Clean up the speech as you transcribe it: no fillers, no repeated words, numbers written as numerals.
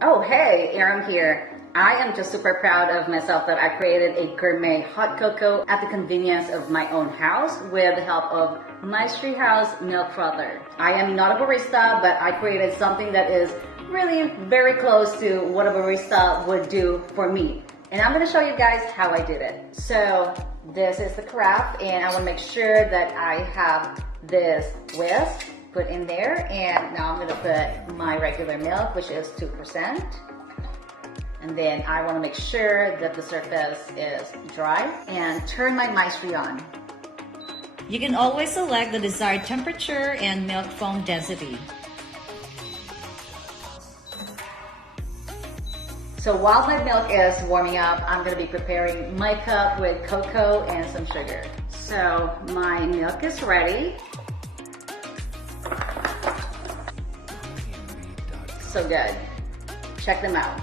Oh, hey, Aram here. I am just super proud of myself that I created a gourmet hot cocoa at the convenience of my own house with the help of Maestri House Milk Frother. I am not a barista, but I created something that is really very close to what a barista would do for me. And I'm going to show you guys how I did it. So this is the carafe, and I want to make sure that I have this whisk put in there, and now I'm going to put my regular milk, which is 2%. And then I want to make sure that the surface is dry and turn my Maestri on. You can always select the desired temperature and milk foam density. So while my milk is warming up, I'm going to be preparing my cup with cocoa and some sugar. So my milk is ready. So good. Check them out.